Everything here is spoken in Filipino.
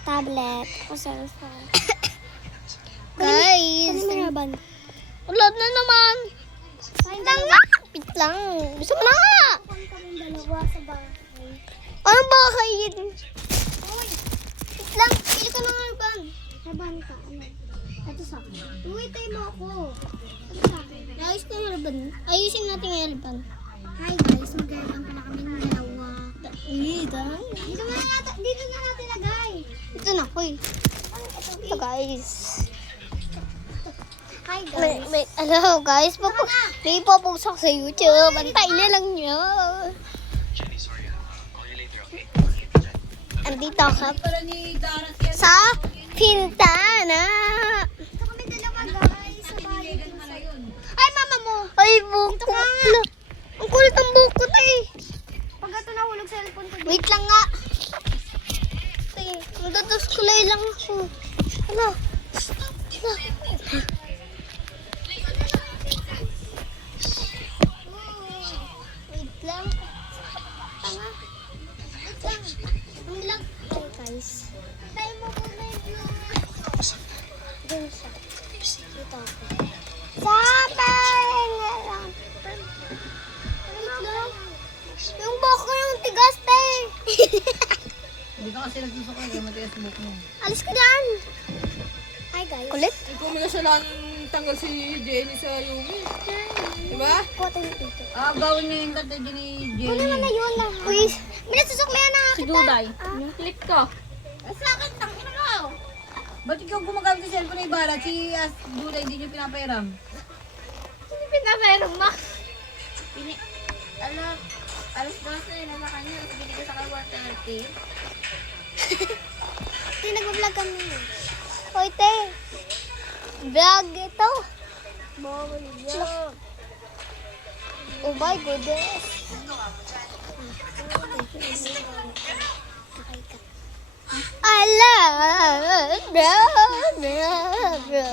Tablet o cellphone. Guys. Ano maraban? Ulad na naman. Ay, Lang nga. Pit lang. Gusto mo na nga. kaming dalawa sa bahay. Anong bahay yun? Pit lang. Pili ko ng urban. Raban ka, ano? Ito sa akin. Uy, tayo mo ako. Ito sa akin. Ayos ko yung urban. Ayusin natin yung urban. Hi guys, magkakaroon pala kami ng dalawa. Dito Dito na natin lagay. na ko eh. Ito guys. Hi guys. Hello guys. May ipopost ako sa YouTube. Antayin na lang nyo. Andito ako sa pintana. Ito kami dalawa guys. Sa bahay. Ay, mama mo. Ay, buko. Ang kulit ang buko na eh. Pag ito nahulog sa cellphone ko. Wait lang nga. Magdadoskulay lang ako. Hala. Wait lang. Tanga. Wait lang. Ang lag. Okay guys. Tayo mo muna yung view. Doon siya. Dito ako. Sapeng! Wait lang. Yung bako yung tigas tayo. Hindi ka kasi nagsusukay, kaya matigas buhok mo. Alis ka dyan. Hi guys. Kulit. Ikaw may kasalanan tanggal si Jenny sa Yumi. Diba? Kuha tayo dito. Ah, gawin niya yung kanta dyan ni Kunin mo na Jenny. yun lang. Uy, minasusuklayan na Si kita. Duday. Yung clip ko. Sa akin, tangin mo. Ba't ikaw gumagamit sa cellphone na Ibarra? Si Duday, hindi niyo pinapairam. Hindi pinapairam ma. Alas 12 na sa kanya. Binigay sa kanya 130. Hindi nag-vlog kami. Hoy, te. Vlog ito. Bawal yan. Oh my goodness. I love, bro, bro, bro.